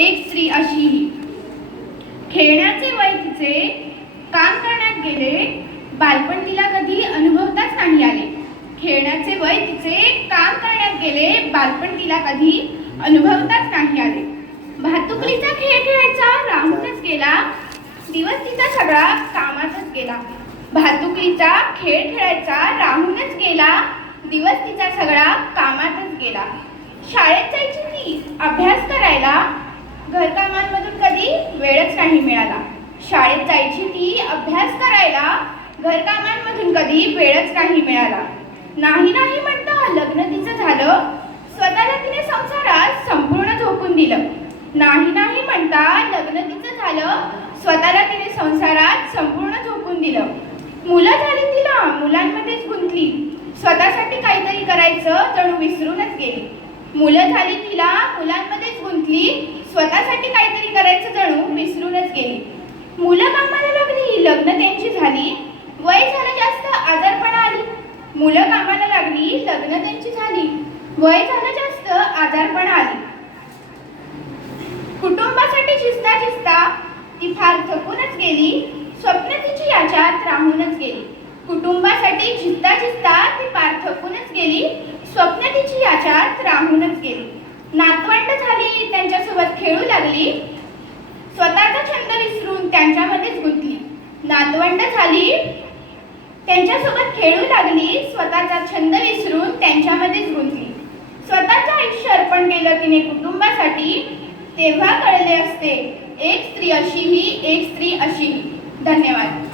एक स्त्री अशीही. खेळण्याचे वय तिचे, काम करण्यात गेले, बालपण तिला कधी अनुभवताच नाही आले. खेळण्याचे वय तिचे, काम करण्यात गेले, बालपण तिला कधी अनुभवताच नाही आले. भातुकलीचा खेळ खेळायचा राहूनच गेला, दिवस तिचा सगळा कामातच गेला. भातुकलीचा खेळ खेळायचा राहूनच गेला, दिवस तिचा सगळा कामातच गेला. शाळेत जायची ती अभ्यास करायला, घरकामांमधून कधी वेळच नाही मिळाला. शाळेत जायची ती अभ्यास करायला, घरकामांमधून कधी वेळच नाही मिळाला. नाही नाही म्हणता लग्न तिचं झालं, स्वतःला तिने संसारात संपूर्ण झोकून दिलं. नाही नाही म्हणता लग्न तिचं झालं, स्वतःला तिने संसारात संपूर्ण झोकून दिलं. मुलं झाली तिला, मुलांमध्येच गुंतली, स्वतःसाठी काहीतरी करायचं जणू विसरूनच गेली. मुलं झाली तिला, मुलांमध्येच गुंतली, स्वतःसाठी काहीतरी करायचं जणू विसरूनच गेली. मुलं कामाला लागली, लग्न त्यांची झाली, वय झालं जास्त आजारपण आली. मुलं कामाला लागली, लग्न त्यांची झाली, वय झालं जास्त आजारपण आली. कुटुंबासाठी झिजता झिजता ती फार थकूनच गेली, स्वप्न तिची याच्यात राहूनच गेली. कुटुंबासाठी झिजता झिजता ती फार थकूनच गेली, स्वप्न तिची याच्यात राहूनच गेली. नातवंड झाली, त्यांच्यासोबत खेळू लागली, स्वतःचा छंद विसरून त्यांच्यामध्येच गुंतली. नातवंड झाली, त्यांच्यासोबत खेळू लागली, स्वतःचा छंद विसरून त्यांच्यामध्येच गुंतली. स्वतःचं आयुष्य अर्पण केलं तिने कुटुंबासाठी, तेव्हा कळले असते एक स्त्री अशीही, एक स्त्री अशीही. धन्यवाद.